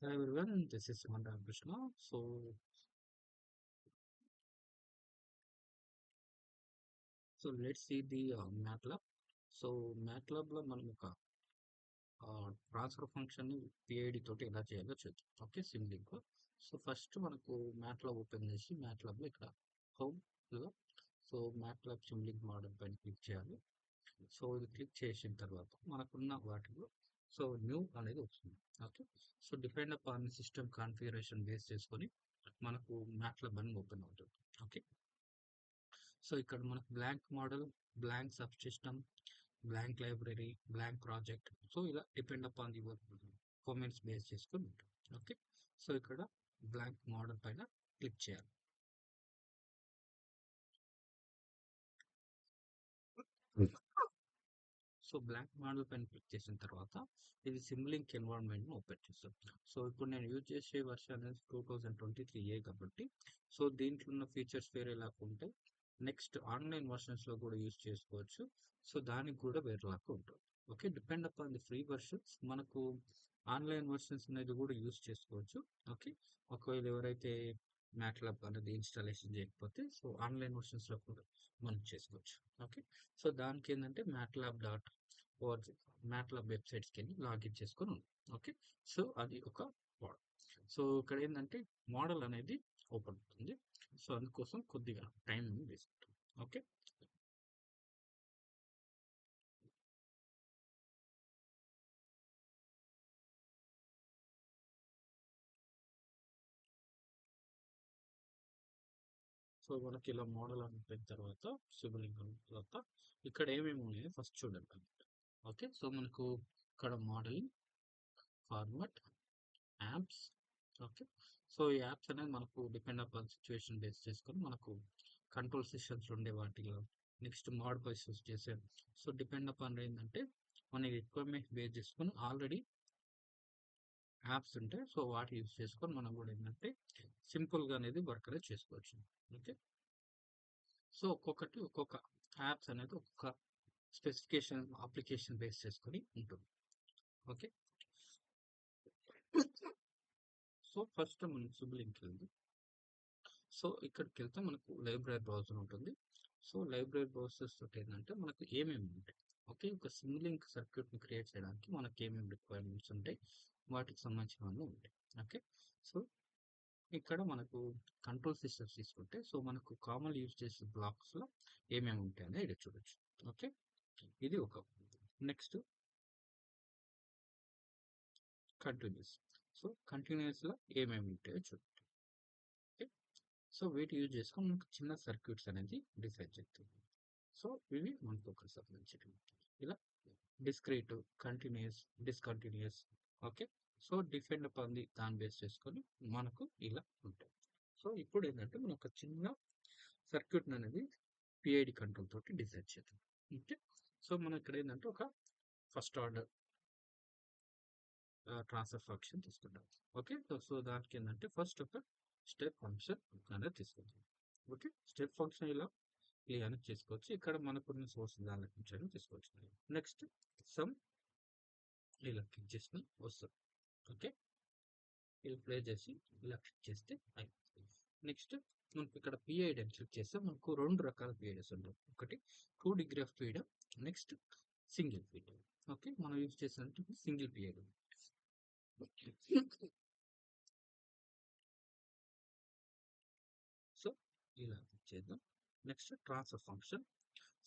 Hi everyone, this is Sumanta Krishna. So let's see the MATLAB. MATLAB లో మనం ఒక transfer function PID తోటి ఎలా చేయాలో చూద్దాం. ఓకే, సింప్లింగ్. సో ఫస్ట్ మనకు MATLAB ఓపెన్ చేసి MATLAB లో ఇక్కడ హోమ్ లో MATLAB సింప్లింగ్ మోడల్ పైన క్లిక్ చేయాలి. సో ఇది క్లిక్ చేసిన తర్వాత మనకున్న వాటిలో న్యూ అనేది వస్తుంది. Okay, so depend upon system configuration base చేసుకొని మనకు MATLAB అని ఓపెన్ అవుతుంది. ఓకే, సో ఇక్కడ మనకు blank model, blank sub system, blank library, blank project, so ఇలా depend upon the comments base చేసుకొని ఉంటుంది. ఓకే, సో ఇక్కడ బ్లాంక్ మోడల్ పైన క్లిక్ చేయాలి. సో బ్లాంక్ మోడల్ పైన క్లిక్ చేసిన తర్వాత ఇది సిమ్లింక్ ఎన్వైరన్మెంట్ ఓపెన్ చేస్తాం. సో ఇప్పుడు నేను యూజ్ చేసే వర్షన్ అనేది 2023 కాబట్టి దీంట్లో ఉన్న ఫీచర్స్ వేరేలాగా ఉంటాయి. నెక్స్ట్ ఆన్లైన్ వర్షన్స్ లో కూడా యూజ్ చేసుకోవచ్చు. సో దానికి కూడా వేరేలాగా ఉంటుంది. Okay, depend upon the free versions మనకు ఆన్లైన్ వర్షన్స్ అనేది కూడా యూజ్ చేసుకోవచ్చు. ఓకే, ఒకవేళ ఎవరైతే మ్యాట్లాబ్ అనేది ఇన్స్టాలేషన్ చేయకపోతే ఆన్లైన్ వర్షన్స్ లో కూడా మనం చేసుకోవచ్చు. ఓకే, సో దానికి ఏంటంటే మ్యాట్లాబ్ వెబ్సైట్స్కి వెళ్ళి లాగిన్ చేసుకొని ఉంది. ఓకే, సో అది ఒక మోడల్. సో ఇక్కడ ఏంటంటే మోడల్ అనేది ఓపెన్ అవుతుంది. సో అందుకోసం కొద్దిగా టైం తీసుకుంటుంది. ఓకే, సో మనకి ఇలా మోడల్ అయిపోయిన తర్వాత సిబిలింగ్ తర్వాత ఇక్కడ ఏమేమి ఉన్నాయో ఫస్ట్ చూడండి. ఓకే, సో మనకు ఇక్కడ modelling, format, apps. Okay, so ఈ యాప్స్ అనేది మనకు డిపెండ్ అపాన్ సిచ్యువేషన్ బేస్ చేసుకొని మనకు కంట్రోల్ సిస్టమ్స్ ఉండే వాటిలో నెక్స్ట్ మోడిఫైస్ చేసే డిపెండ్ అపాన్ ఏంటంటే మన రిక్వైర్మెంట్ బేస్ చేసుకొని ఆల్రెడీ యాప్స్ ఉంటాయి. సో వాటి యూస్ చేసుకొని మనం కూడా ఏంటంటే సింపుల్గా అనేది వర్క్ అనేది చేసుకోవచ్చు. ఓకే, సో ఒక్కొక్కటి ఒక్కొక్క యాప్స్ అనేది ఒక్కొక్క స్పెసిఫికేషన్ అప్లికేషన్ బేస్ చేసుకొని ఉంటుంది. ఓకే, సో ఫస్ట్ మనం సిబిలింగ్కి వెళ్దాం. సో ఇక్కడికి వెళ్తే మనకు లైబ్రరీ బ్రౌజర్ ఉంటుంది. సో లైబ్రరీ బ్రౌజర్స్ తోటి ఏంటంటే మనకు ఏమేమి ఉంటాయి. ఓకే, ఒక సింగిలింక్ సర్క్యూట్ ని క్రియేట్ చేయడానికి మనకి ఏమేమి రిక్వైర్మెంట్స్ ఉంటాయి, వాటికి సంబంధించినవన్నీ ఉంటాయి. ఓకే, సో ఇక్కడ మనకు కంట్రోల్ సిస్టమ్స్ తీసుకుంటే మనకు కామన్ యూజ్ చేసే బ్లాక్స్ లో ఏమేమి ఉంటాయని ఇక్కడ చూడొచ్చు. ఓకే, ఇది ఒక. Next continuous. కంటిన్యూస్ లో ఏమేమి ఉంటాయో చూడండి. ఓకే, సో వీటి యూజ్ చేసుకొని మనకు చిన్న సర్క్యూట్స్ అనేది డిసైడ్ చేస్తుంది. సో ఇవి మనకు ఒక సంబంధించినవి. ఇలా discrete, continuous, discontinuous. Okay, so depend upon the దాన్ని బేస్ చేసుకొని మనకు ఇలా ఉంటాయి. సో ఇప్పుడు ఏంటంటే మనం ఒక చిన్న సర్క్యూట్ అనేది పిఐడి కంట్రోల్ తోటి డిసైడ్ చేద్దాం. ఓకే, సో మనం ఇక్కడ ఏంటంటే ఒక ఫస్ట్ ఆర్డర్ ట్రాన్స్ఫర్ ఫంక్షన్ తీసుకుంటాం. ఓకే, సో దానికి ఏంటంటే ఫస్ట్ ఒక స్టెప్ ఫంక్షన్ అనేది తీసుకుంటాం. ఓకే, స్టెప్ ఫంక్షన్ ఇలా క్లియర్ చేసుకోవచ్చు. ఇక్కడ మనకున్న సోర్స్ దాని నుంచి తీసుకోవచ్చు. నెక్స్ట్ సమ్ ఇలా క్లిక్ చేసిన వస్తుంది. ఓకే, ఇలా ప్లే చేసి ఇలా క్లిక్ చేస్తే అయిపోతుంది. నెక్స్ట్ మనకి ఇక్కడ పిఐడి అని క్లిక్ చేస్తే మనకు రెండు రకాల పిఐడిస్ ఉంటాయి. ఒకటి 2 degree of freedom, next single freedom. Okay, మనం యూజ్ చేసినట్టు సింగిల్ పిఐడి. సో ఇలా క్లిక్ చేద్దాం. Next transfer function.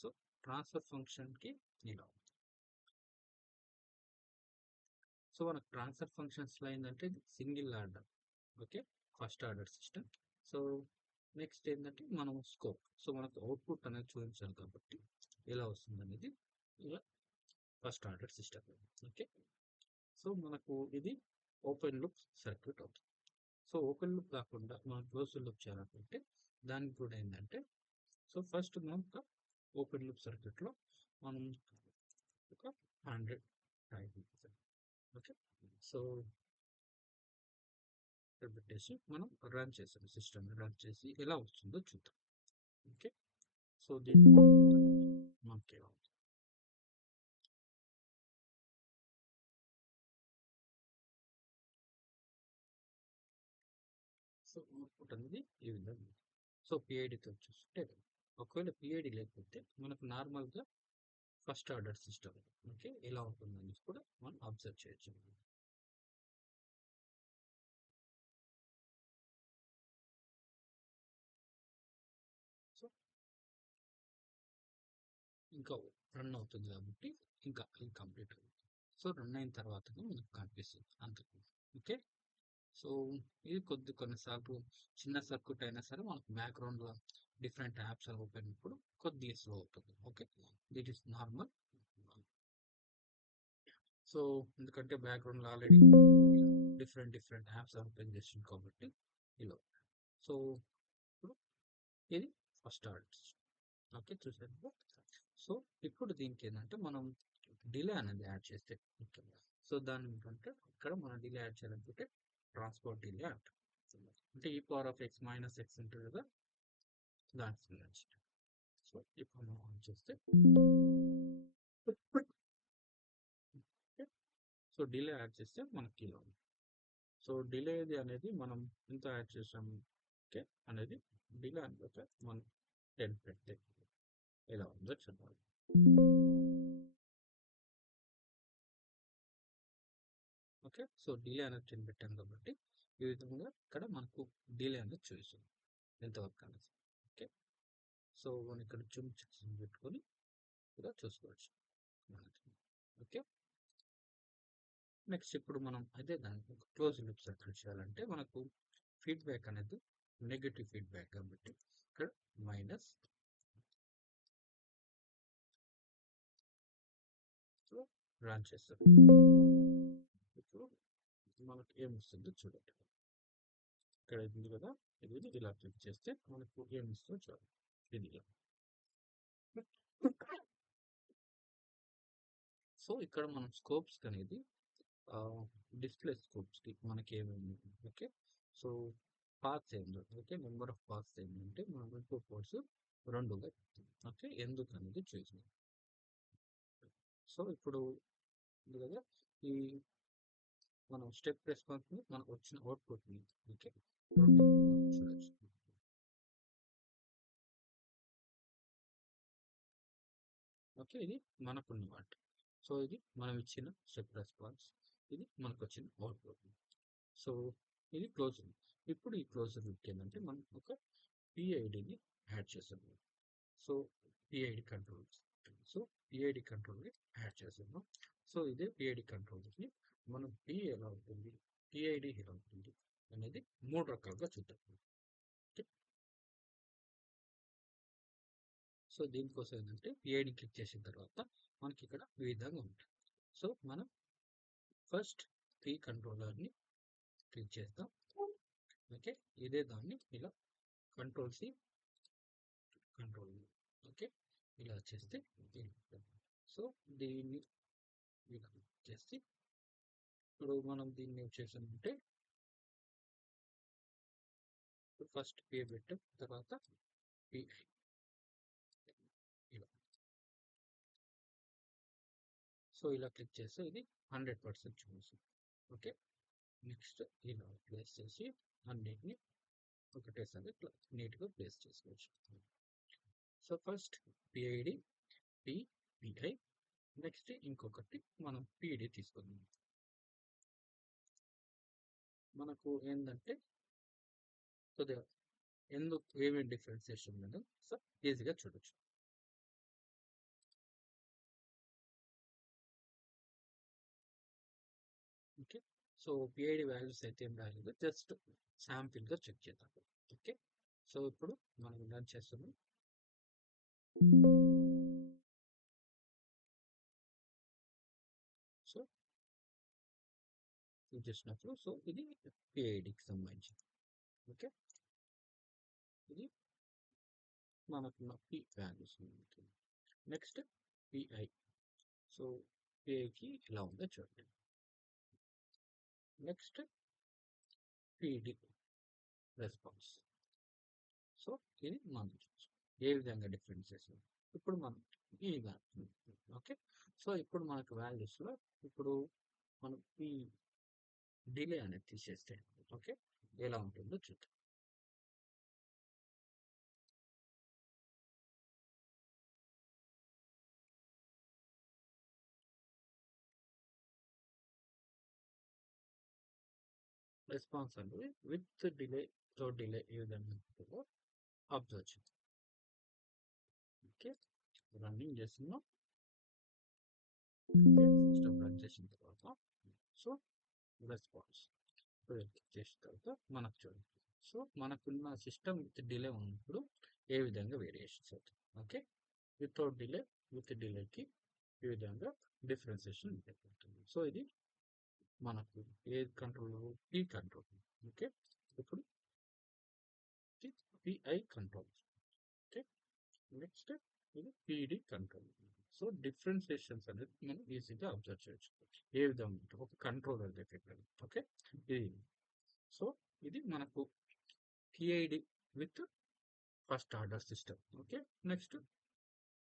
So transfer function కి ఇలా. సో మనకు ట్రాన్స్ఫర్ ఫంక్షన్స్ లో ఏంటంటే single order. Okay, first order system. So next ఏంటంటే మనం స్కోప్. సో మనకు అవుట్పుట్ అనేది చూపించాలి కాబట్టి ఎలా వస్తుంది అనేది ఇలా first order system. Okay, so మనకు ఇది ఓపెన్ లూప్ సర్క్యూట్ అవుతుంది. సో ఓపెన్ లూప్ కాకుండా మనం క్లోజ్ లూప్ చేయాలనుకుంటే దానికి కూడా ఏంటంటే ఫస్ట్ మనం ఒక ఓపెన్ లూప్ సర్క్యూట్ లో మనం ఒక 100 టైప్. ఓకే, సో పెట్టేసి మనం రన్ చేసాం, సిస్టమ్ రన్ చేసి ఎలా వస్తుందో చూద్దాం. ఓకే, సో దీంట్లో మనకి సో అవుట్పుట్ అనేది ఈ విధంగా. సో పిఐడితో చూస్తే ఒకవేళ పిఐడి లేకపోతే మనకు నార్మల్గా ఫస్ట్ ఆర్డర్ సిస్టమ్ ఓకే ఎలా ఉంటుందని కూడా మనం అబ్జర్వ్ చేయొచ్చు. సో ఇంకా రన్ అవుతుంది కాబట్టి ఇంకా కంప్లీట్ అవుతుంది. సో రన్ అయిన తర్వాత మనకు కనిపిస్తుంది అంతే. ఓకే. సో ఇది కొన్నిసార్లు చిన్న సర్క్యూట్ అయినా సరే మనకు బ్యాక్గ్రౌండ్లో డిఫరెంట్ యాప్స్ అని ఓపెన్ అయినప్పుడు కొద్దిగా స్లో అవుతుంది. Okay, that is normal. So ఎందుకంటే బ్యాక్గ్రౌండ్లో already different different apps open చేసింది కాబట్టి ఇలా. సో ఇప్పుడు ఇది ఫస్ట్ ఆర్డర్. ఓకే చూసారు. సో ఇప్పుడు దీనికి ఏంటంటే మనం డిలే అనేది యాడ్ చేస్తే ముఖ్యంగా. సో దాని ఏంటంటే ఇక్కడ మనం డిలే యాడ్ చేయాలనుకుంటే ట్రాన్స్పోర్ట్ డిలే అంటాం. అంటే e⁻x - ఉంటుంది కదా దానికి సంబంధించి. సో ఇప్పుడు మనం ఆన్ చేస్తే సో డిలే యాడ్ చేస్తే మనకి ఇలా ఉంది. సో డిలే అనేది మనం ఎంత యాడ్ చేసాము ఓకే అనేది డిలే అనేది మనం 10 పెడితే ఎలా ఉందో చెప్పాలి. ఓకే, సో డిలే అనేది 10 పెట్టాం కాబట్టి ఈ విధంగా ఇక్కడ మనకు డిలే అనేది చూపిస్తుంది ఎంతవరకు అనేది. ఓకే, సో మనం ఇక్కడ జూమ్ పెట్టుకొని ఇలా చూసుకోవచ్చు. ఓకే, నెక్స్ట్ ఇప్పుడు మనం అదే దానికి ఒక క్లోజ్ లూప్ సర్క్యూట్ చేయాలంటే మనకు ఫీడ్బ్యాక్ అనేది నెగటివ్ ఫీడ్బ్యాక్ కాబట్టి ఇక్కడ మైనస్ రన్ చేస్తారు. ఇప్పుడు మనకు ఏం వస్తుందో చూడండి. ఇక్కడ ఉంది కదా, ఇది ఇలా క్లిక్ చేస్తే మనకు ఏం వస్తుందో చూడండి. ఇది సో ఇక్కడ మనం స్కోప్స్ అనేది డిస్ప్లే స్కోప్స్ కి మనకి ఏమేమి ఓకే. సో పాత్స్ ఏంటో ఓకే, నెంబర్ ఆఫ్ పాత్స్ ఏంటంటే మనం ఇన్పుట్ పోర్ట్స్ 2గా ఓకే ఎందుకు అనేది చూసాం. సో ఇప్పుడు కదా ఈ మనం స్టెప్ రెస్పాన్స్ ని మనకు వచ్చిన అవుట్పుట్ ని ఓకే చూడొచ్చు. ఓకే, ఇది మనకున్న వాటి. సో ఇది మనం ఇచ్చిన స్టెప్ రెస్పాన్స్, ఇది మనకు వచ్చిన అవుట్పుట్. సో ఇది క్లోజర్. ఇప్పుడు ఈ క్లోజర్ ఏంటంటే మనం ఒక పిఐడిని యాడ్ చేసాము. So PID controls. So PID control add చేసాము. సో ఇదే పిఐడి కంట్రోల్ని మనం పి ఎలా ఉంటుంది, పిఐడి ఎలా ఉంటుంది అనేది 3 రకాలుగా చూద్దాం. సో దీనికోసం ఏంటంటే పిఐడి క్లిక్ చేసిన తర్వాత మనకి ఇక్కడ ఈ విధంగా ఉంటుంది. సో మనం ఫస్ట్ పి కంట్రోలర్ని క్లిక్ చేస్తాం. ఓకే, ఇదే దాన్ని ఇలా కంట్రోల్ ఓకే ఇలా చేస్తే సో దీన్ని చేసి ఇప్పుడు మనం దీన్ని చేసామంటే ఫస్ట్ పే పెట్టాం తర్వాత పిఐ ఇలా. సో ఇలా క్లిక్ చేస్తే ఇది 100% చూపిస్తుంది. ఓకే, నెక్స్ట్ ఇలా ప్లేస్ చేసి అన్నిటిని ఒకటేసారి ఇట్లా నీట్గా ప్లేస్ చేసుకోవచ్చు. So first PID pi next ఇంకొకటి మనం పిఐడి తీసుకుందాం. మనకు ఏంటంటే కొద్దిగా ఎందుకు ఏమేమి డిఫరెన్సియేషన్ ఉందో సో ఈజీగా చూడొచ్చు. ఓకే, సో పిఐడి వాల్యూస్ అయితే ఏం రాలేదు, జస్ట్ శాంపిల్గా చెక్ చేద్దాం. ఓకే, సో ఇప్పుడు మనం రన్ చేస్తున్నాం. సో చేసినప్పుడు సో ఇది పిఐడికి సంబంధించి. ఓకే, ఇది మనకున్న P values. Next PI. So పిఐకి ఎలా ఉందో చూడండి. నెక్స్ట్ పిడి రెస్పాన్స్. సో ఇది మనం ఏ విధంగా డిఫరెన్సెస్ ఇప్పుడు మనం ఈ ఓకే. సో ఇప్పుడు మనకు వాల్యూస్లో ఇప్పుడు మనం ఈ డిలే అనేది తీసేస్తే ఓకే ఎలా ఉంటుందో చూద్దాం. రెస్పాన్స్ అనేది విత్ డిలే తో డిలే ఈ విధంగా అబ్జర్వ్ చేద్దాం. ఓకే, రన్నింగ్ చేస్తున్నాం. సిస్టమ్ రన్ చేసిన తర్వాత సో రెస్పాన్స్ చేసిన తర్వాత మనకు చూడండి. సో మనకున్న సిస్టమ్ విత్ డిలే ఉన్నప్పుడు ఏ విధంగా వేరియేషన్స్ అవుతాయి. ఓకే, వితౌట్ డిలే విత్ డిలేకి ఈ విధంగా డిఫరెన్సియేషన్ ఉంటుంది. సో ఇది మనకు ఏ కంట్రోల్, పీ కంట్రోల్. ఓకే, ఇప్పుడు పిఐ కంట్రోల్. ఓకే, నెక్స్ట్ ఇది పిడి కంట్రోల్. సో డిఫరెన్సియేషన్స్ అనేది మనం ఈజీగా అబ్జర్వ్ చేయొచ్చు ఏ విధంగా ఉంటుంది ఒక కంట్రోలర్ దగ్గర. ఓకే, ఇది సో ఇది మనకు PID with first order system. Okay, next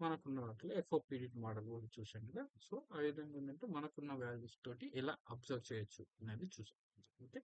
మనకున్న వాటిలో ఎఫ్ఓపిడి మోడల్ కూడా చూసాం కదా. సో ఆ విధంగా ఏంటంటే మనకున్న వాల్యూస్ తోటి ఎలా అబ్జర్వ్ చేయొచ్చు అనేది చూసాం. Okay,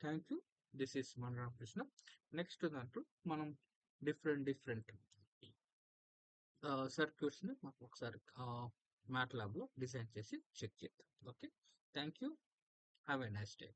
thank you. This is మన రామకృష్ణ. నెక్స్ట్ దాంట్లో మనం డిఫరెంట్ సర్క్యూట్స్ని మాకు ఒకసారి మ్యాట్ ల్యాబ్లో డిజైన్ చేసి చెక్ చేద్దాం. Okay, thank you. Have a nice day.